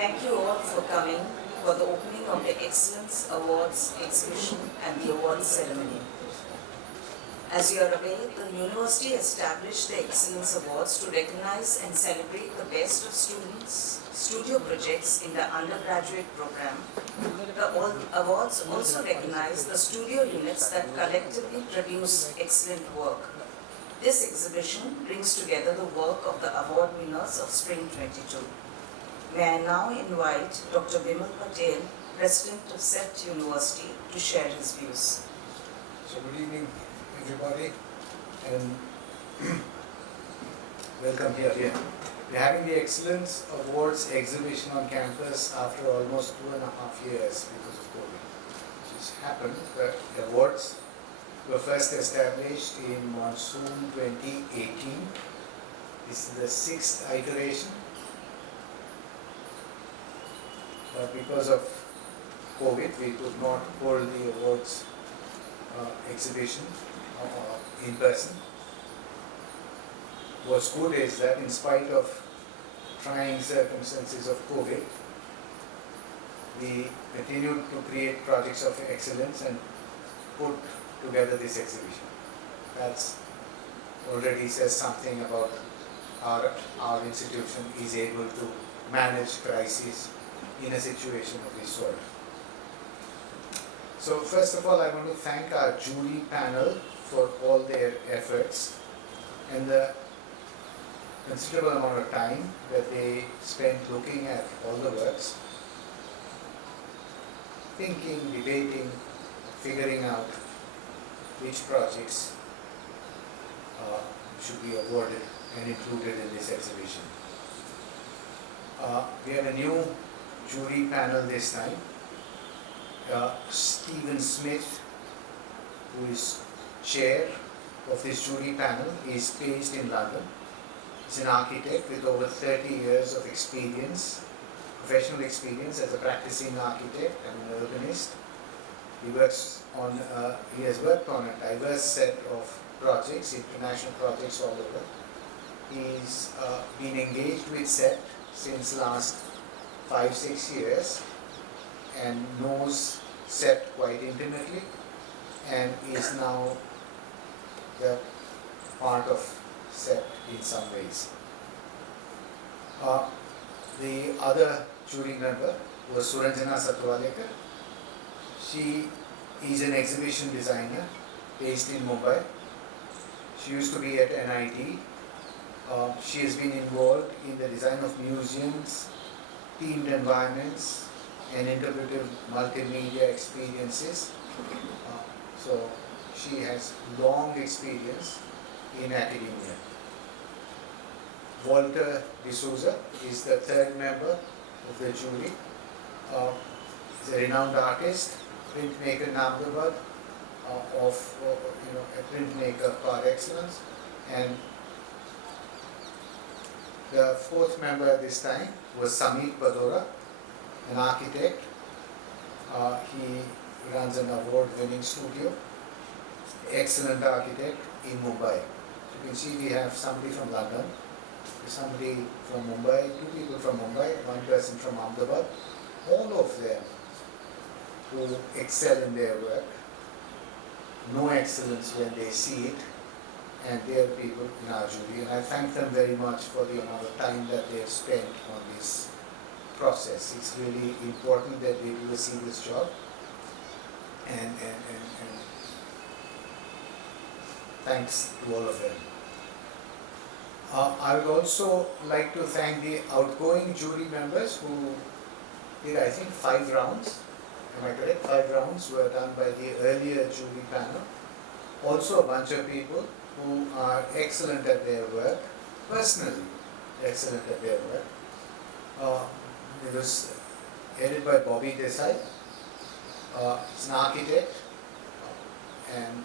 Thank you all for coming for the opening of the Excellence Awards Exhibition and the awards ceremony. As you are aware, the university established the Excellence Awards to recognize and celebrate the best of students, studio projects in the undergraduate program. The awards also recognize the studio units that collectively produce excellent work. This exhibition brings together the work of the award winners of Spring 22. May I now invite Dr. Vimal Patel, President of CEPT University, to share his views. So good evening, everybody, and welcome here again. We're having the Excellence Awards Exhibition on campus after almost 2.5 years because of COVID. This happened. The awards were first established in monsoon 2018. This is the 6th iteration. But because of COVID, we could not hold the awards exhibition in person. What's good is that in spite of trying circumstances of COVID, we continued to create projects of excellence and put together this exhibition. That's already says something about our institution is able to manage crises in a situation of this sort. So first of all, I want to thank our jury panel for all their efforts and the considerable amount of time that they spent looking at all the works, thinking, debating, figuring out which projects should be awarded and included in this exhibition. We have a new jury panel this time. Stephen Smith, who is chair of this jury panel, is based in London. He's an architect with over 30 years of experience, professional experience as a practicing architect and an urbanist. He has worked on a diverse set of projects, international projects all over. He's been engaged with CEPT since last 5-6 years and knows CEPT quite intimately and is now the part of CEPT in some ways. The other jury member was Suranjana Satwalekar. She is an exhibition designer based in Mumbai. She used to be at NIT. She has been involved in the design of museums, themed environments, and interpretive multimedia experiences. So she has long experience in academia. Walter D'Souza is the third member of the jury. He's a renowned artist, printmaker in Ahmedabad, a printmaker par excellence. And the fourth member this time was Samit Badora, an architect. He runs an award-winning studio, excellent architect in Mumbai. So you can see we have somebody from London, somebody from Mumbai, 2 people from Mumbai, 1 person from Ahmedabad, all of them who excel in their work, know excellence when they see it, and they are people in our jury. And I thank them very much for the amount of time that they have spent on this process. It's really important that we do a serious job. And thanks to all of them. I would also like to thank the outgoing jury members who did, I think, 5 rounds. Am I correct? 5 rounds were done by the earlier jury panel. Also a bunch of people who are excellent at their work, personally excellent at their work. It was headed by Bobby Desai. He's an architect and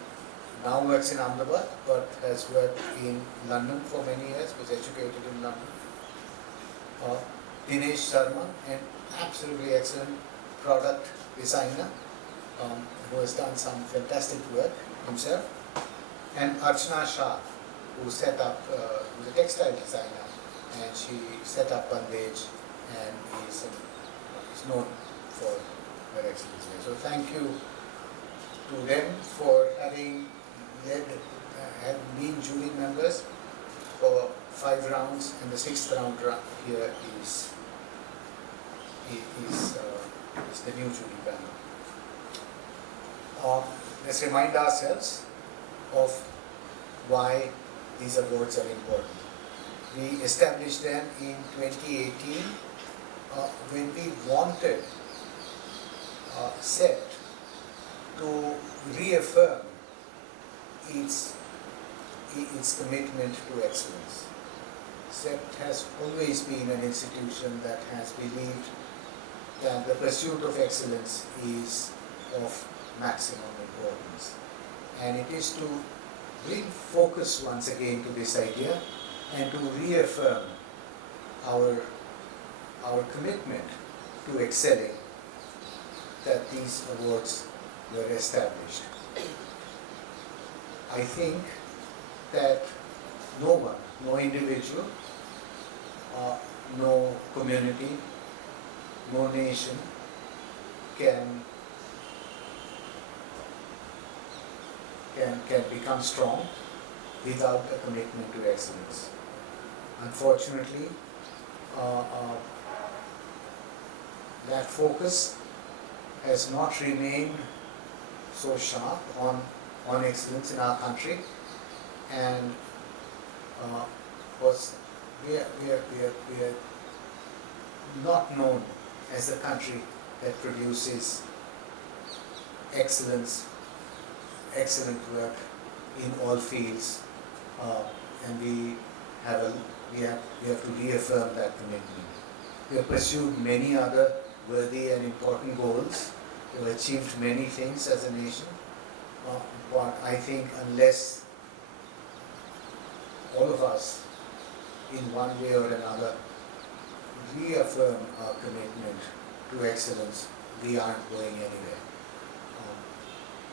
now works in Ahmedabad, but has worked in London for many years, was educated in London. Dinesh Sharma, an absolutely excellent product designer who has done some fantastic work himself. And Archana Shah, who set up, who's a textile designer, and she set up Bandage and is known for her excellence there. So thank you to them for having have been jury members for 5 rounds, and the 6th round here is the new jury panel. Let's remind ourselves of why these awards are important. We established them in 2018 when we wanted CEPT to reaffirm its commitment to excellence. CEPT has always been an institution that has believed that the pursuit of excellence is of maximum importance. And it is to bring focus once again to this idea and to reaffirm our commitment to excelling that these awards were established. I think that no one, no individual, no community, no nation can become strong without a commitment to excellence. Unfortunately, that focus has not remained so sharp on excellence in our country, and we are not known as a country that produces excellent work in all fields, and we have to reaffirm that commitment. We have pursued many other worthy and important goals. We have achieved many things as a nation, but I think unless all of us, in one way or another, reaffirm our commitment to excellence, we aren't going anywhere.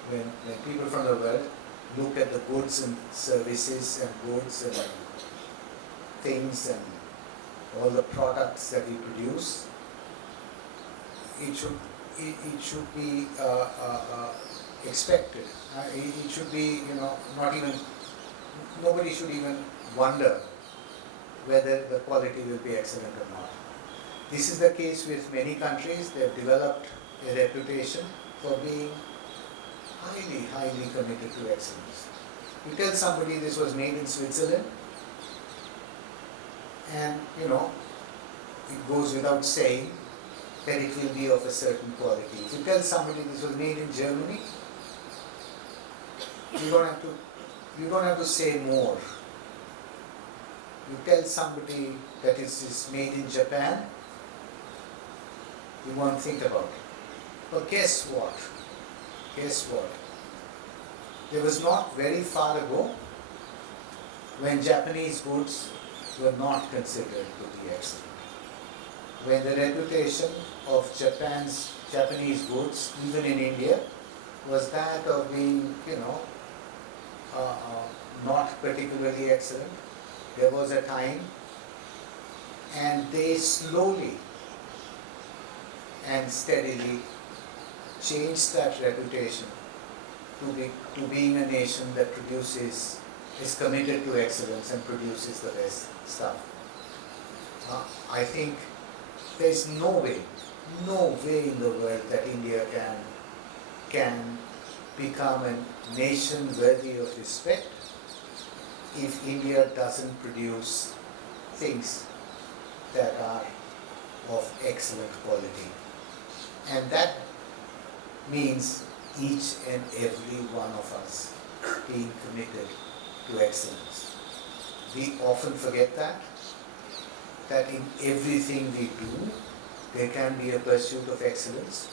When people from the world look at the goods and services and goods and things and all the products that we produce, it should be expected. It should be, nobody should even wonder whether the quality will be excellent or not. This is the case with many countries. They have developed a reputation for being highly committed to excellence. You tell somebody this was made in Switzerland, and it goes without saying that it will be of a certain quality. If you tell somebody this was made in Germany, you don't have to say more. You tell somebody that it is made in Japan, you won't think about it. But guess what? There was not very far ago when Japanese goods were not considered to be excellent. When the reputation of Japanese goods, even in India, was that of being, not particularly excellent. There was a time, and they slowly and steadily changed that reputation to being a nation that is committed to excellence and produces the best stuff. I think there's no way in the world that India can become a nation worthy of respect if India doesn't produce things that are of excellent quality. And that means each and every one of us being committed to excellence. We often forget that in everything we do, there can be a pursuit of excellence,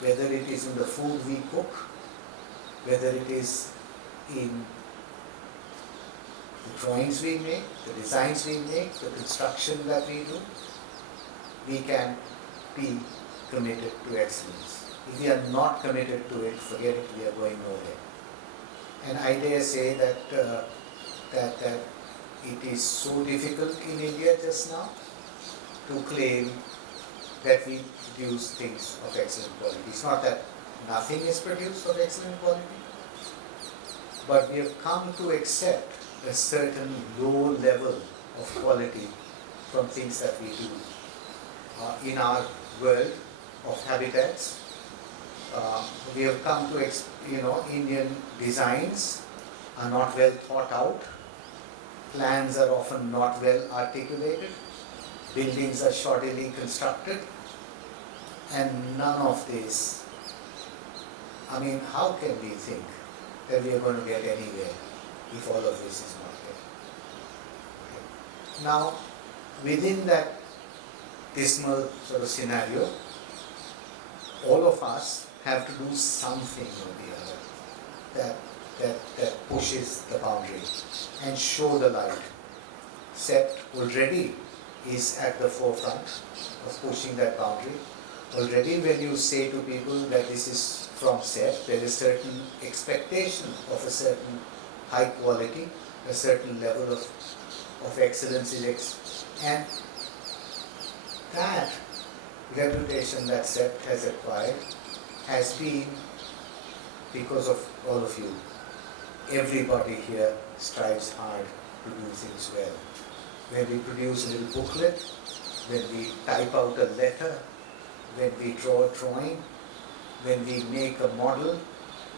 whether it is in the food we cook, whether it is in the drawings we make, the designs we make, the construction that we do. We can be committed to excellence. If we are not committed to it, forget it, we are going nowhere. And I dare say that it is so difficult in India just now to claim that we produce things of excellent quality. It's not that nothing is produced of excellent quality, but we have come to accept a certain low level of quality from things that we do. In our world of habitats, we have come to, Indian designs are not well thought out, plans are often not well articulated, buildings are shoddily constructed, and none of this, how can we think that we are going to get anywhere if all of this is not there? Now, within that dismal sort of scenario, all of us have to do something or the other that pushes the boundary and show the light. CEPT already is at the forefront of pushing that boundary. Already when you say to people that this is from CEPT, there is certain expectation of a certain high quality, a certain level of excellence and that reputation that CEPT has acquired has been because of all of you. Everybody here strives hard to do things well. When we produce a little booklet, when we type out a letter, when we draw a drawing, when we make a model,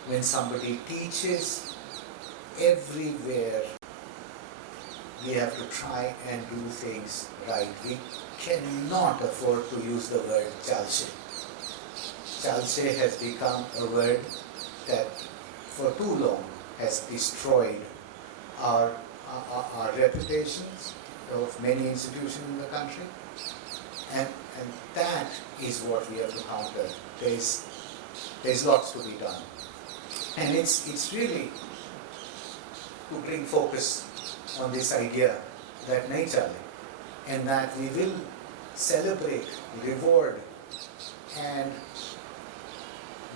when somebody teaches, everywhere we have to try and do things right. We cannot afford to use the word chalche. Chalche has become a word that for too long has destroyed our reputations of many institutions in the country, and that is what we have to counter. There's lots to be done, and it's really to bring focus on this idea that nahi chale, and that we will celebrate, reward, and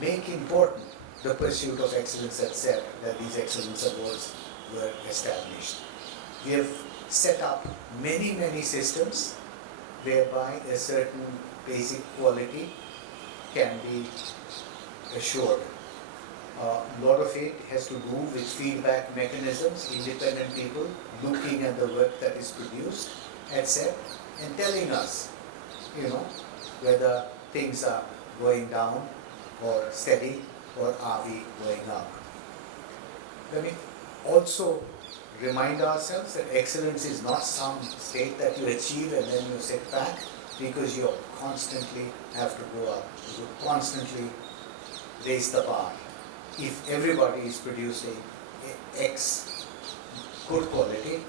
make important the pursuit of excellence at CEPT, that these excellence awards were established. We have set up many systems whereby a certain basic quality can be assured. A lot of it has to do with feedback mechanisms, independent people looking at the work that is produced at CEPT and telling us, whether things are going down or steady, or are we going up? Let me also remind ourselves that excellence is not some state that you achieve and then you sit back, because you constantly have to go up. You constantly raise the bar. If everybody is producing X good quality,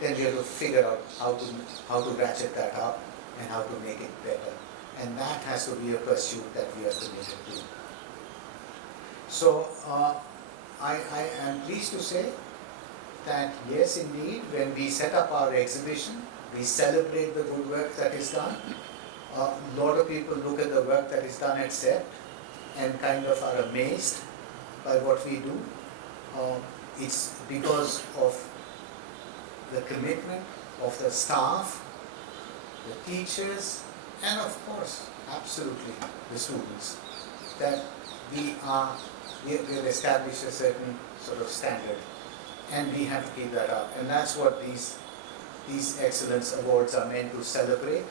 then we have to figure out how to ratchet that up and how to make it better. And that has to be a pursuit that we are committed to. So I am pleased to say that yes, indeed, when we set up our exhibition, we celebrate the good work that is done. A lot of people look at the work that is done at CEPT and kind of are amazed by what we do. It's because of the commitment of the staff, the teachers, and of course, absolutely, the students, that we have established a certain sort of standard, and we have to keep that up. And that's what these excellence awards are meant to celebrate.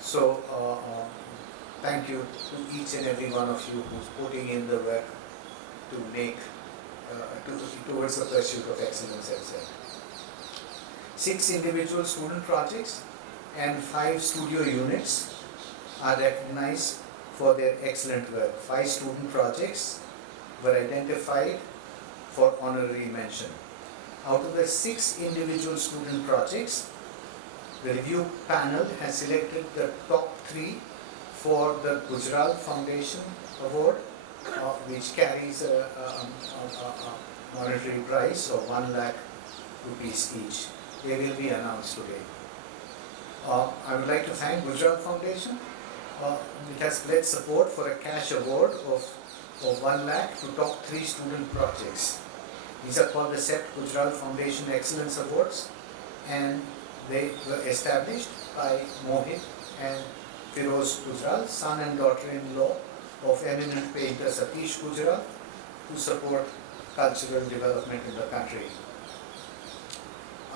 So thank you to each and every one of you who's putting in the work to make towards the pursuit of excellence at CEPT. 6 individual student projects and 5 studio units are recognized for their excellent work. 5 student projects were identified for honorary mention. Out of the 6 individual student projects, the review panel has selected the top 3 for the Gujarat Foundation Award, which carries a monetary prize of 1 lakh rupees each. They will be announced today. I would like to thank Gujarat Foundation. It has pledged support for a cash award of 1 lakh to top 3 student projects. These are called the CEPT Gujarat Foundation Excellence Awards, and they were established by Mohit and Firoz Gujral, son and daughter-in-law of eminent painter Satish Gujral, who support cultural development in the country.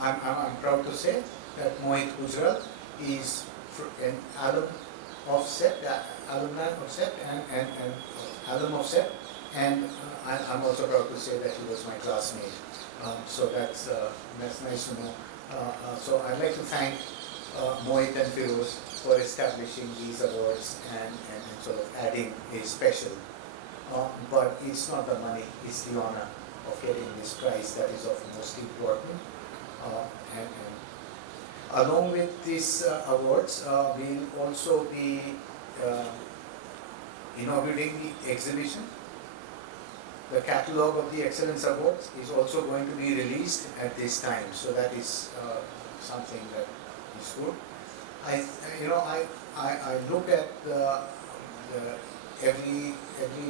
I'm proud to say that Mohit Gujral is an alumni of CEPT and alum of CEPT, and I'm also proud to say that he was my classmate. So that's nice to know. So I'd like to thank Mohit and Firoz for establishing these awards and sort of adding a special. But it's not the money, it's the honor of getting this prize that is of most important. And along with these awards, we'll also be inaugurating the exhibition. The catalogue of the Excellence Awards is also going to be released at this time, so that is something that is good. I look at every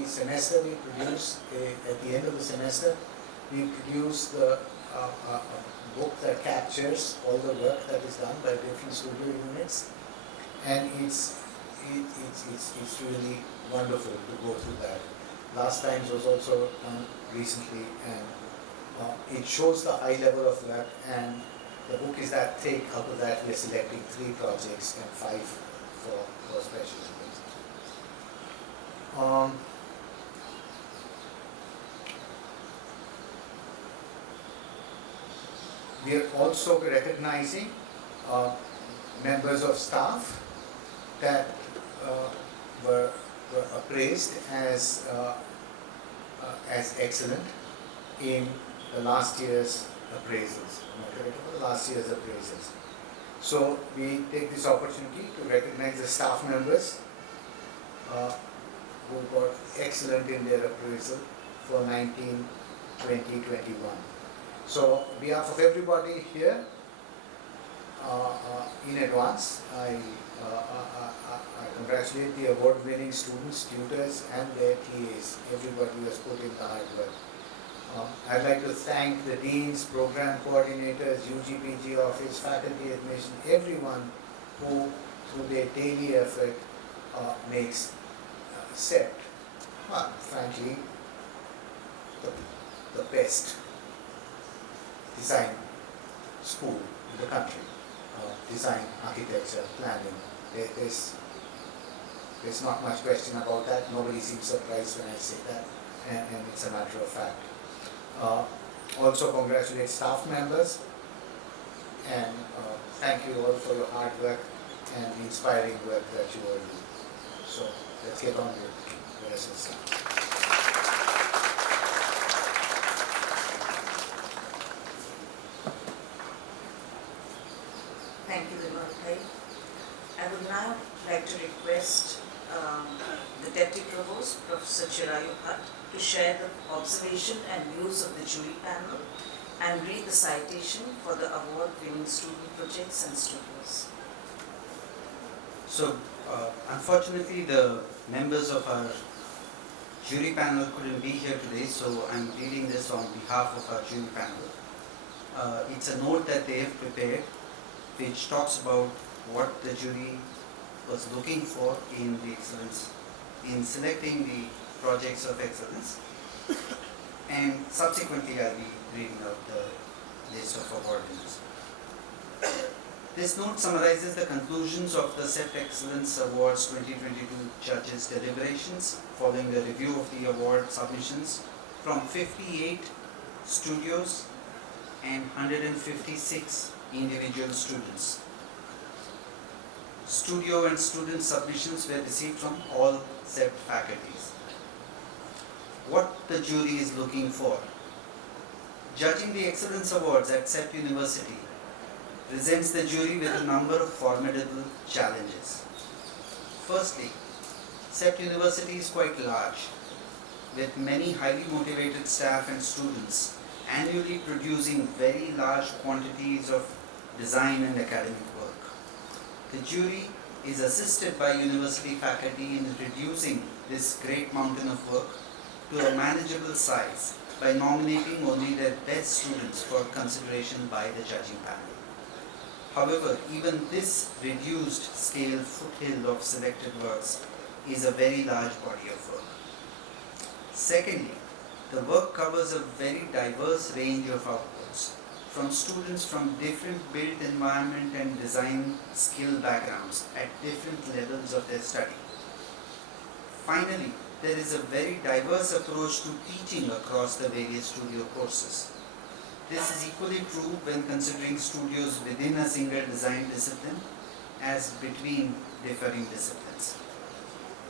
semester we produce at the end of the semester we produce the book that captures all the work that is done by different studio units, and it's really wonderful to go through that. Last time was also done recently, and it shows the high level of work, and the book is that thick. Out of that we are selecting 3 projects and 5 for special things. We are also recognizing members of staff that were appraised as excellent in the last year's appraisals. So we take this opportunity to recognize the staff members who got excellent in their appraisal for 19, 20, 21. So on behalf of everybody here, in advance, I congratulate the award-winning students, tutors, and their TAs, everybody who has put in the hard work. I'd like to thank the deans, program coordinators, UGPG office, faculty admission, everyone who, through their daily effort, makes CEPT, frankly, the best design school in the country. Design, architecture, planning. There's not much question about that. Nobody seems surprised when I say that, and it's a matter of fact. Also congratulate staff members, and thank you all for your hard work and the inspiring work that you all do. So let's get on with the rest of the stuff. Thank you, Lilavati. I would now like to request the Deputy Provost, Professor Chirayu Bhatt, to share the observation and views of the jury panel and read the citation for the award-winning student projects and studios. So, unfortunately, the members of our jury panel couldn't be here today, so I'm reading this on behalf of our jury panel. It's a note that they have prepared, which talks about what the jury was looking for in the excellence, in selecting the projects of excellence, and subsequently I'll be reading out the list of award winners. This note summarizes the conclusions of the CEPT Excellence Awards 2022 judges' deliberations following the review of the award submissions from 58 studios and 156 individual students. Studio and student submissions were received from all CEPT faculties. What the jury is looking for. Judging the Excellence Awards at CEPT University presents the jury with a number of formidable challenges. Firstly, CEPT University is quite large, with many highly motivated staff and students annually producing very large quantities of design and academic work. The jury is assisted by university faculty in reducing this great mountain of work to a manageable size by nominating only their best students for consideration by the judging panel. However, even this reduced scale foothill of selected works is a very large body of work. Secondly, the work covers a very diverse range of outputs, from students from different built environment and design skill backgrounds at different levels of their study. Finally, there is a very diverse approach to teaching across the various studio courses. This is equally true when considering studios within a single design discipline as between differing disciplines.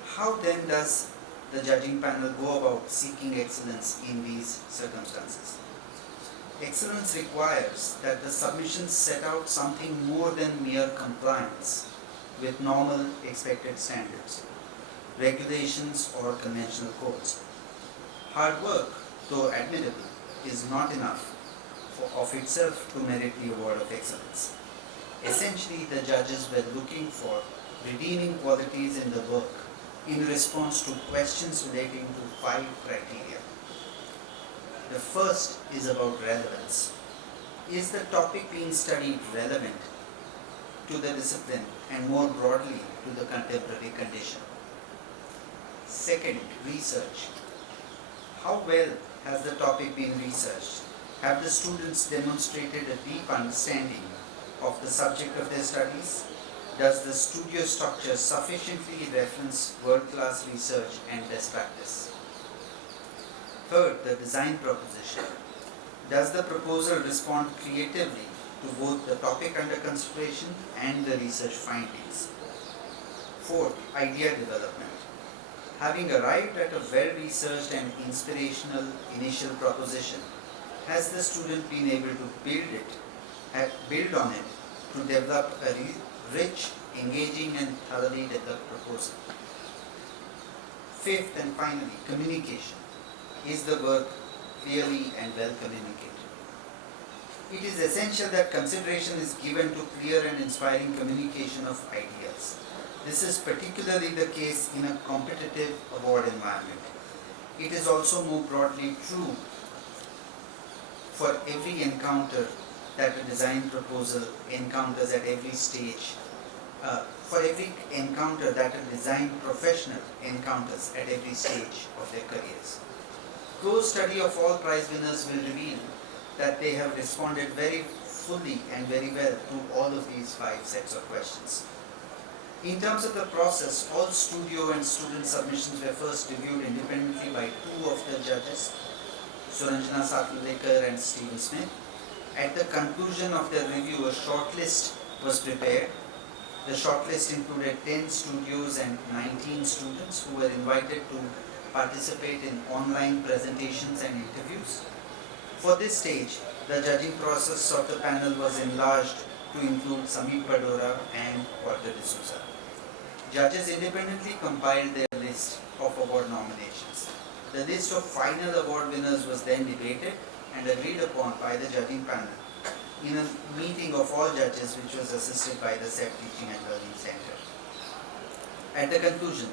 How then does the judging panel go about seeking excellence in these circumstances? Excellence requires that the submissions set out something more than mere compliance with normal expected standards, regulations or conventional codes. Hard work, though admirable, is not enough of itself to merit the award of excellence. Essentially, the judges were looking for redeeming qualities in the work in response to questions relating to 5 criteria. The first is about relevance. Is the topic being studied relevant to the discipline and more broadly to the contemporary condition? Second, research. How well has the topic been researched? Have the students demonstrated a deep understanding of the subject of their studies? Does the studio structure sufficiently reference world-class research and best practice? Third, the design proposition. Does the proposal respond creatively to both the topic under consideration and the research findings? Fourth, idea development. Having arrived at a well-researched and inspirational initial proposition, has the student been able to build on it to develop a rich, engaging and thoroughly developed proposal? Fifth and finally, communication. Is the work clearly and well communicated? It is essential that consideration is given to clear and inspiring communication of ideas. This is particularly the case in a competitive award environment. It is also more broadly true for every encounter that a design proposal encounters at every stage, for every encounter that a design professional encounters at every stage of their careers. Close study of all prize winners will reveal that they have responded very fully and very well to all of these 5 sets of questions. In terms of the process, all studio and student submissions were first reviewed independently by 2 of the judges, Suranjana Satulekar and Stephen Smith. At the conclusion of their review, a shortlist was prepared. The shortlist included 10 studios and 19 students who were invited to participate in online presentations and interviews. For this stage, the judging process of the panel was enlarged to include Samir Padora and Walter D'Souza. Judges independently compiled their list of award nominations. The list of final award winners was then debated and agreed upon by the judging panel in a meeting of all judges which was assisted by the CEPT Teaching and Learning Center. At the conclusion,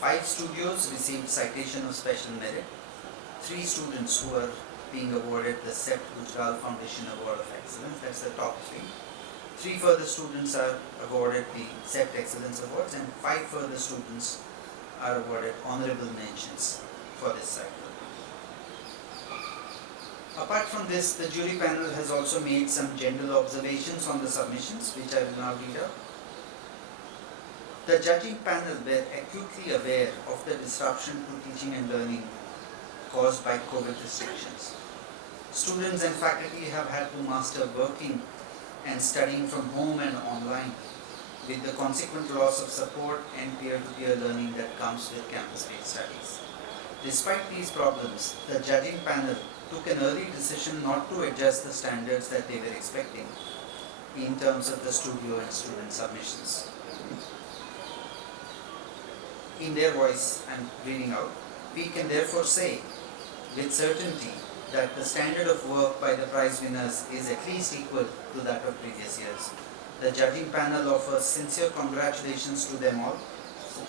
5 studios received citation of special merit, 3 students who are being awarded the CEPT Ujgal Foundation Award of Excellence, that's the top 3. 3 further students are awarded the CEPT Excellence Awards and 5 further students are awarded honorable mentions for this cycle. Apart from this, the jury panel has also made some general observations on the submissions, which I will now read out. The judging panel were acutely aware of the disruption to teaching and learning caused by COVID restrictions. Students and faculty have had to master working and studying from home and online, with the consequent loss of support and peer-to-peer learning that comes with campus-based studies. Despite these problems, the judging panel took an early decision not to adjust the standards that they were expecting in terms of the studio and student submissions. In their voice, I'm reading out, we can therefore say with certainty that the standard of work by the prize winners is at least equal to that of previous years. The judging panel offers sincere congratulations to them all,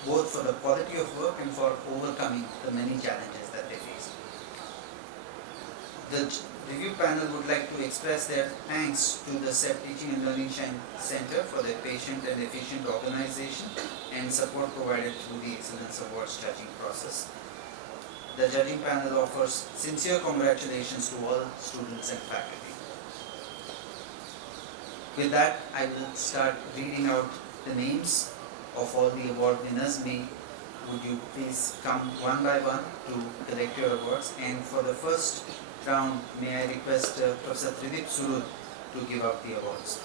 both for the quality of work and for overcoming the many challenges that they faced. The review panel would like to express their thanks to the CEPT Teaching and Learning Center for their patient and efficient organization and support provided through the Excellence Awards judging process. The judging panel offers sincere congratulations to all students and faculty. With that, I will start reading out the names of all the award winners. Would you please come one by one to collect your awards? And for the first round, may I request Professor Tridip Surud to give out the awards.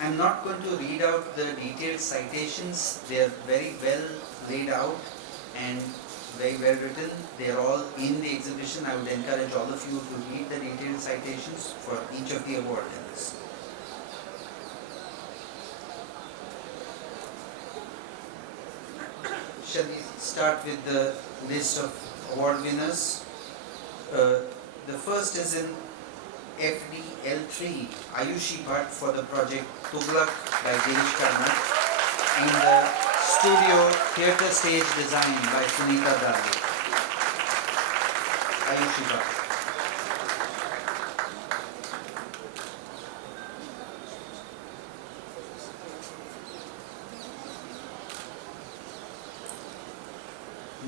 I'm not going to read out the detailed citations. They are very well laid out and very well written. They are all in the exhibition. I would encourage all of you to read the detailed citations for each of the award winners. Shall we start with the list of award winners? The first is in FDL3, Ayushi Bhatt for the project Tughlaq by Girish Karnak, and the studio theatre stage design by Sunita Dali. Ayushi Bhatt.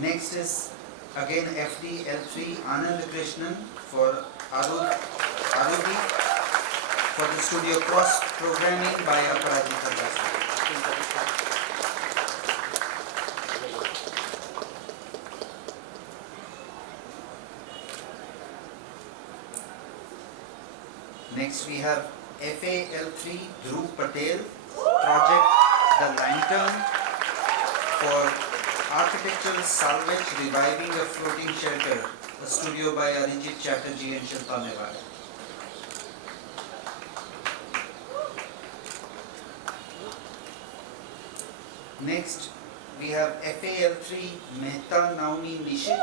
Next is again FDL3 Anand Krishnan for Arudi for the studio cross programming by Aparajita Das. Next we have FAL3 Dhruv Patel project The Lantern for Architectural Salvage Reviving a Floating Shelter, a studio by Arijit Chatterjee and Shilpa Mewar. Next, we have FAL3 Mehta Naomi Nishit,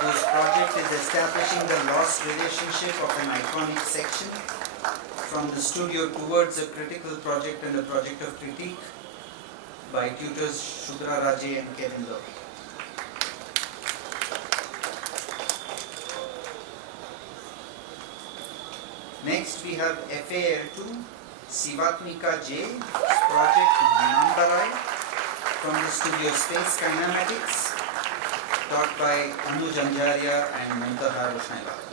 whose project is establishing the lost relationship of an iconic section from the studio towards a critical project and a project of critique, by tutors Shudra Raje and Kevin Lowe. Next we have FAL2 Sivatmika J project Nandarai from the studio Space Kinematics, taught by Anu Janjaria and Muntaha Roshnaiwala.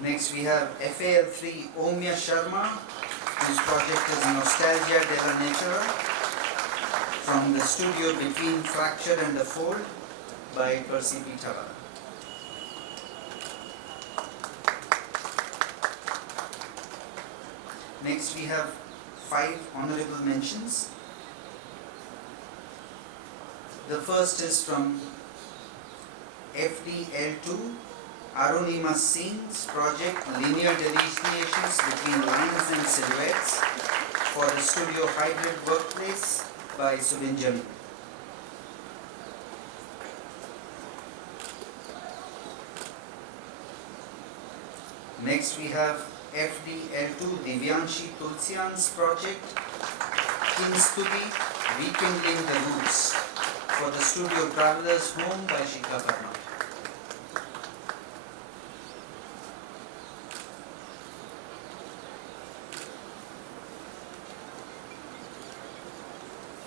Next we have FAL3 Omya Sharma, whose project is Nostalgia della Natura, from the studio Between Fracture and the Fold by Percy P. Tavara. Next we have 5 honorable mentions. The first is from FDL2 Arunima Singh's project Linear Delineations Between Lines and Silhouettes for the studio Hybrid Workplace by Subin Jamil. Next we have FDL2 Divyanshi Tulsian's project Kinstuti Rekindling the Roots for the studio Traveler's Home by Shikha Karma.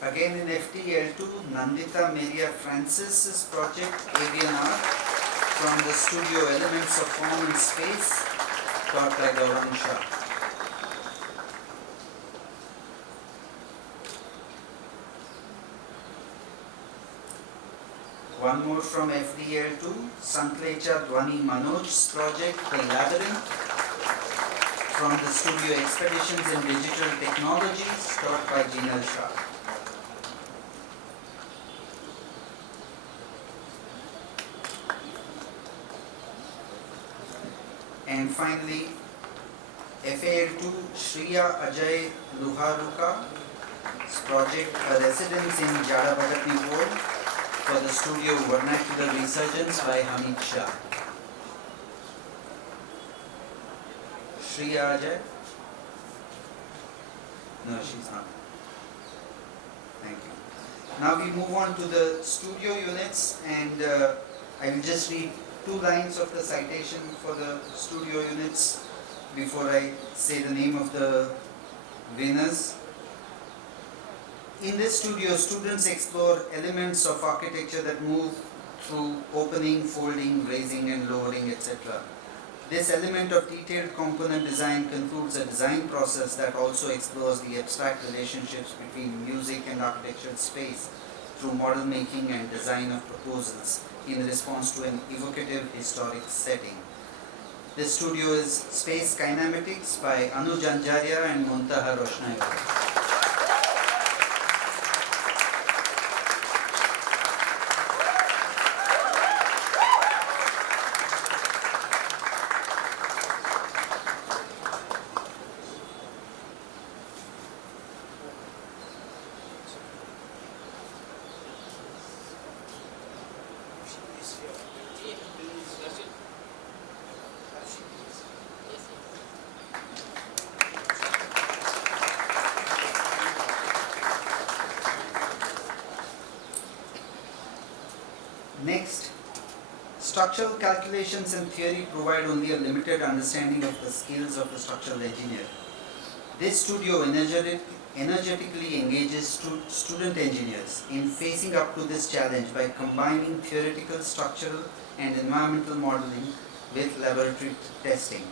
Again in FTL2, Nandita Maria Francis's project Avian Art from the studio Elements of Form and Space, taught by Gaurang Shah. One more from FDL2, Sanklecha Dwani Manoj's project The Labyrinth from the studio Expeditions in Digital Technologies, taught by Jinal Shah. And finally, FAL2 Shriya Ajay Luharuka's project A Residence in Jada Bhagatni Ward for the studio Vernacular Resurgence by Hamid Shah. Shriya Ajay? No, she's not. Thank you. Now we move on to the studio units, and I will just read 2 lines of the citation for the studio units before I say the name of the winners. In this studio, students explore elements of architecture that move through opening, folding, raising and lowering, etc. This element of detailed component design concludes a design process that also explores the abstract relationships between music and architectural space through model making and design of proposals in response to an evocative historic setting. This studio is Space Kinematics by Anuj Anjaria and Muntaha Roshnayoglu. Next, structural calculations and theory provide only a limited understanding of the skills of a structural engineer. This studio energetically engages student engineers in facing up to this challenge by combining theoretical, structural and environmental modeling with laboratory testing.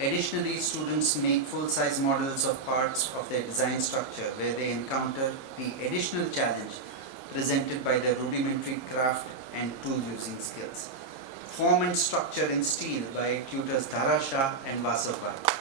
Additionally, students make full-size models of parts of their design structure where they encounter the additional challenge presented by the rudimentary craft and tool using skills. Form and structure in steel by tutors Dhara Shah and Vasav Bhatt.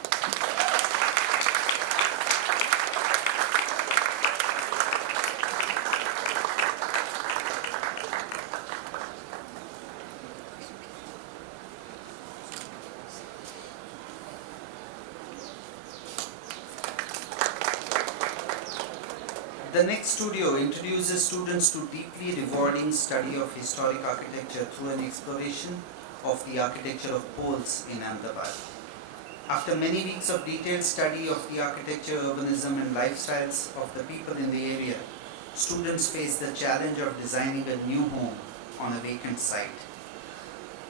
The next studio introduces students to deeply rewarding study of historic architecture through an exploration of the architecture of poles in Ahmedabad. After many weeks of detailed study of the architecture, urbanism and lifestyles of the people in the area, students face the challenge of designing a new home on a vacant site.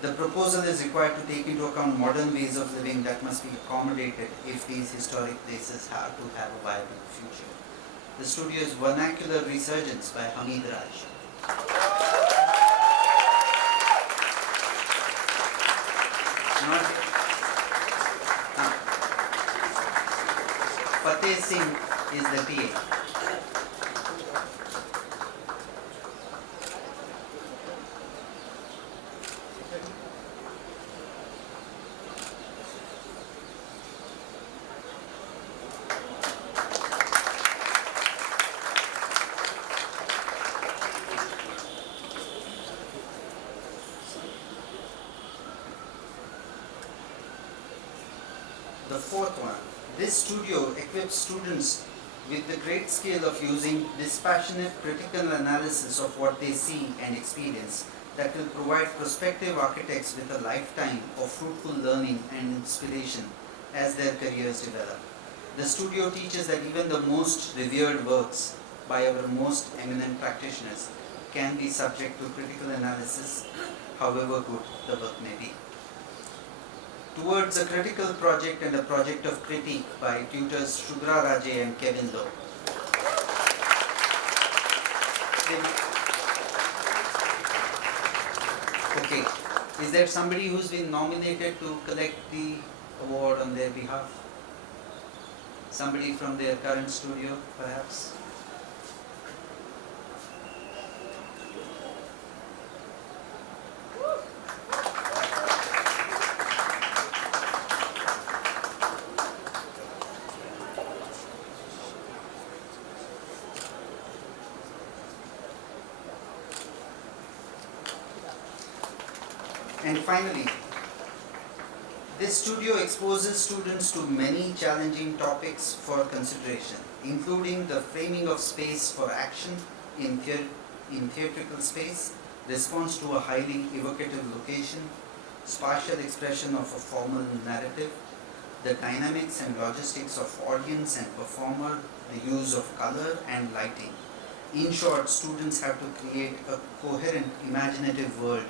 The proposal is required to take into account modern ways of living that must be accommodated if these historic places have to have a viable future. The studio is Vernacular Resurgence by Hamid Raj. Fateh Singh is the TA. The fourth one, this studio equips students with the great skill of using dispassionate critical analysis of what they see and experience that will provide prospective architects with a lifetime of fruitful learning and inspiration as their careers develop. The studio teaches that even the most revered works by our most eminent practitioners can be subject to critical analysis, however good the work may be. Towards a critical project and a project of critique by tutors Shubhra Raje and Kevin Lowe. Okay, is there somebody who's been nominated to collect the award on their behalf? Somebody from their current studio, perhaps? And finally, this studio exposes students to many challenging topics for consideration, including the framing of space for action in theatrical space, response to a highly evocative location, spatial expression of a formal narrative, the dynamics and logistics of audience and performer, the use of color and lighting. In short, students have to create a coherent, imaginative world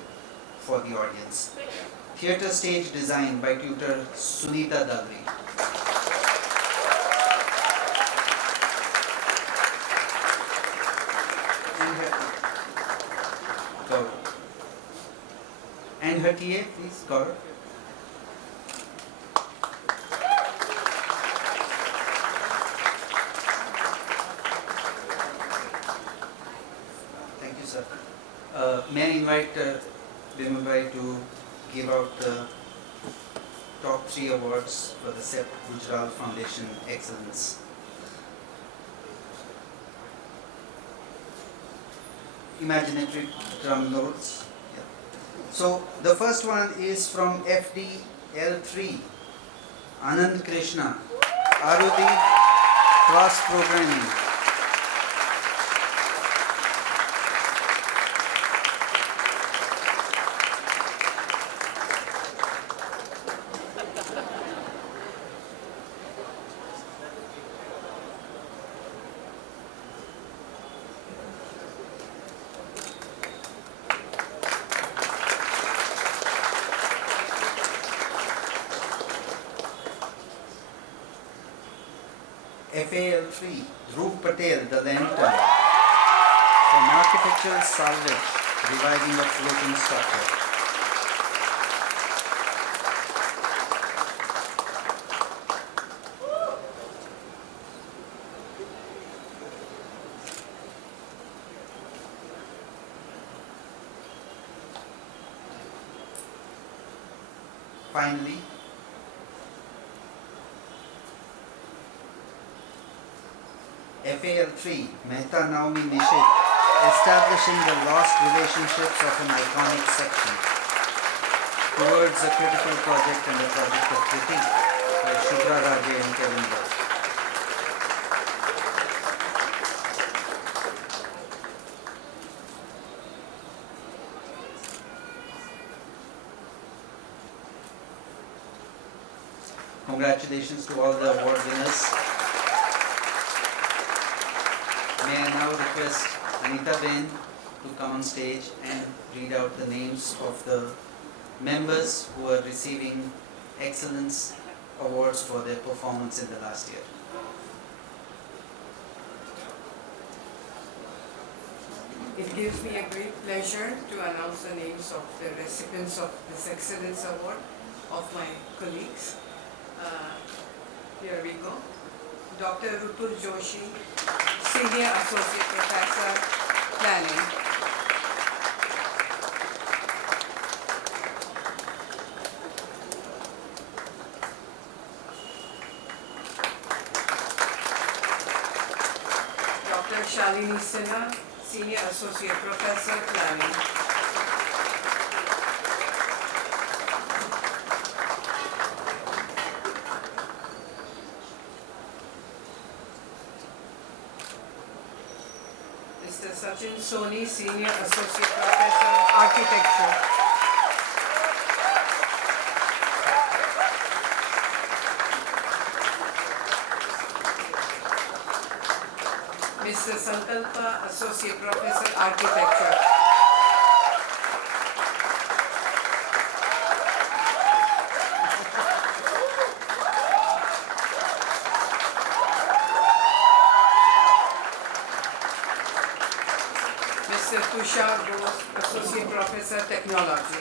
for the audience. Theatre stage design by tutor Sunita Dalvi. And her TA, please, Gaurav. Thank you, sir. May I invite Dimabhai to give out the top 3 awards for the CEPT Gujarat Foundation Excellence. Imaginary drum notes. Yeah. So the first one is from FDL3, Anand Krishna, Aruti, cross programming. FAL3, Dhruv Patel, The Lantern, from Architectural Salvage, Reviving a Floating Structure. Finally, FAL3, Mehta Naomi Nishit, establishing the lost relationships of an iconic section towards a critical project and a project of critique by Shubhra Raje and Kevin Burke. Congratulations to all the award winners. May I now request Anita Ben to come on stage and read out the names of the members who are receiving excellence awards for their performance in the last year. It gives me a great pleasure to announce the names of the recipients of this Excellence Award of my colleagues. Here we go. Dr. Rutul Joshi, Senior Associate Professor, Planning. Dr. Shalini Sinha, Senior Associate Professor, Planning. Mr. Sachin Soni, Senior Associate Professor, Architecture. Mr. Sankalpa, Associate Professor, Architecture. Mr. Tushar Bose, Associate Professor, Technology.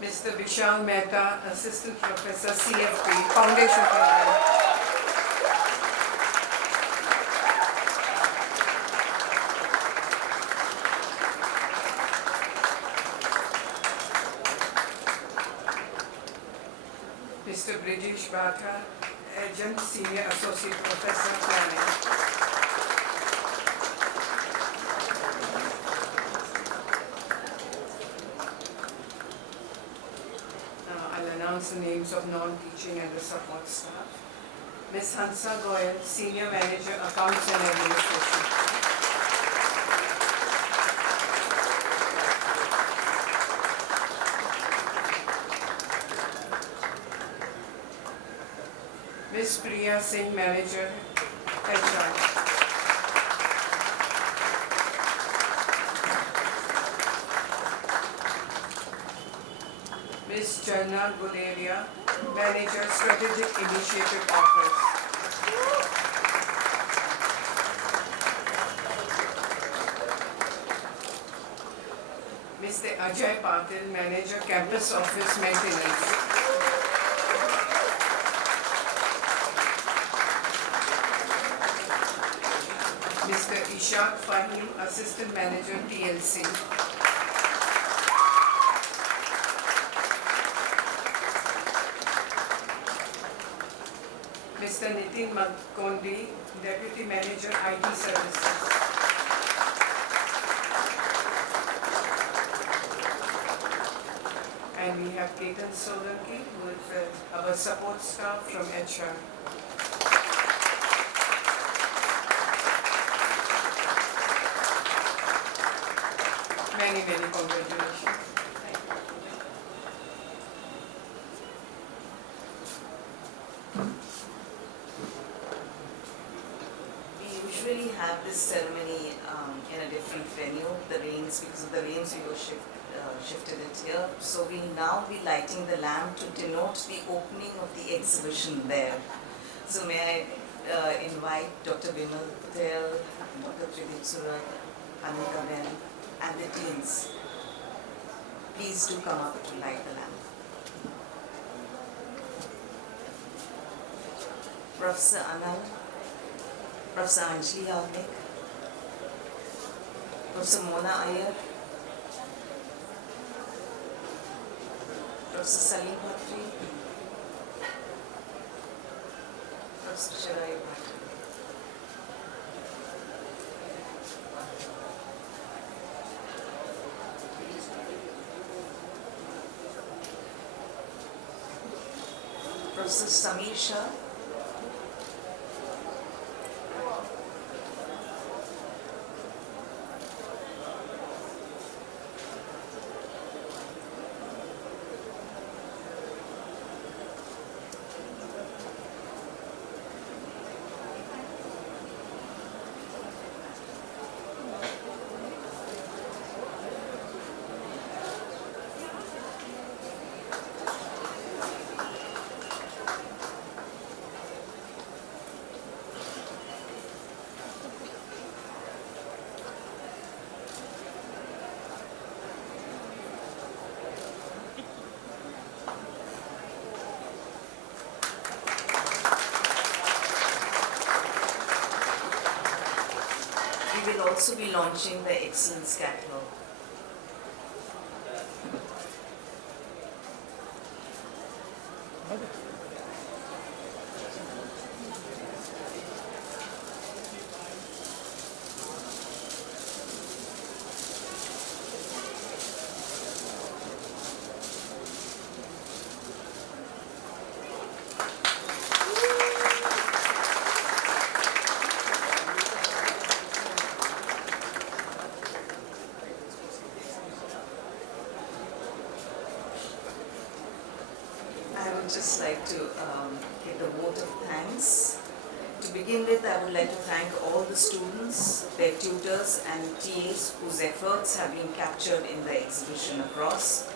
Mr. Vishal Mehta, Assistant Professor, CFT, Foundation Program. Mr. Brijesh Batra, Adjunct Senior Associate Professor, Planning. Now I'll announce the names of non-teaching and the support staff. Ms. Hansa Goyal, Senior Manager, Accounts and Administration. Ms. Priya Singh, Manager, HR. Ms. Janna Guleria, Manager, Strategic Initiative Office. Mr. Ajay Patil, Manager, Campus Office Maintenance. Mr. Ishaq Fahim, Assistant Manager, TLC. Mr. Nitin Makondi, Deputy Manager, IT Services. And we have Ketan Solanki, who is our support staff from HR. Many congratulations. We usually have this ceremony in a different venue. Because of the rains, we were shifted it here. So we will now be lighting the lamp to denote the opening of the exhibition there. So may I invite Dr. Vimal Patel, Dr. Tridip Surat, Anika Ben, and the teens. Please do come up to light the lamp. Professor Anand, Professor Anjali Yagnik, Professor Mona Iyer, Professor Salim Bhatri, Professor Shirai Bhatt. Professor Samir Shah, we will also be launching the Excellence Catalog. I would just like to give a vote of thanks. To begin with, I would like to thank all the students, their tutors and TAs whose efforts have been captured in the exhibition across.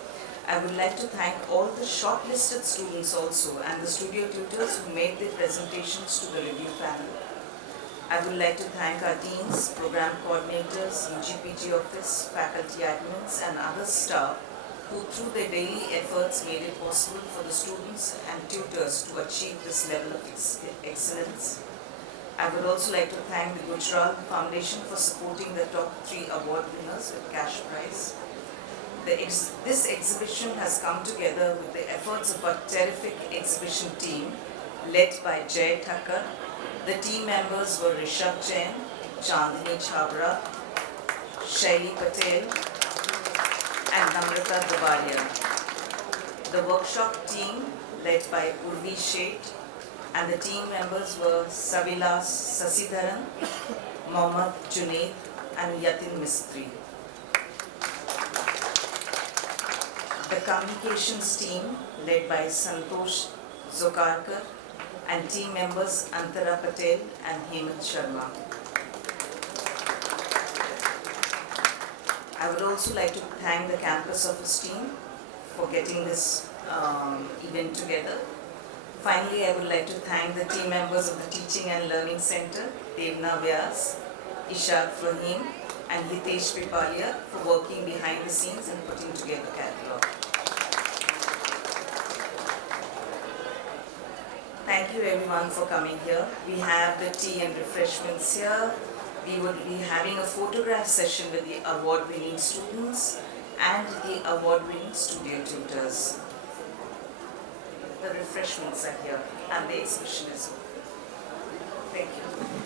I would like to thank all the shortlisted students also and the studio tutors who made their presentations to the review panel. I would like to thank our deans, program coordinators, UGPG office, faculty admins and other staff who through their daily efforts made it possible for the students and tutors to achieve this level of excellence. I would also like to thank the Gujarat Foundation for supporting the top 3 award winners with cash prize. This exhibition has come together with the efforts of a terrific exhibition team led by Jay Thakkar. The team members were Rishabh Jain, Chandni Chhabra, Shaili Patel, and Namrata Dabaria. The workshop team led by Urvi Sheth, and the team members were Savilas Sasidharan, Mohammad Junaid and Yatin Mistri. The communications team led by Santosh Zokarkar and team members Antara Patel and Hemant Sharma. I would also like to thank the campus office team for getting this event together. Finally, I would like to thank the team members of the Teaching and Learning Center, Devna Vyas, Ishaq Fahim and Hitesh Pipalia for working behind the scenes and putting together catalogue. Thank you everyone for coming here. We have the tea and refreshments here. We would be having a photograph session with the award-winning students and the award-winning studio tutors. The refreshments are here and the exhibition is over. Thank you.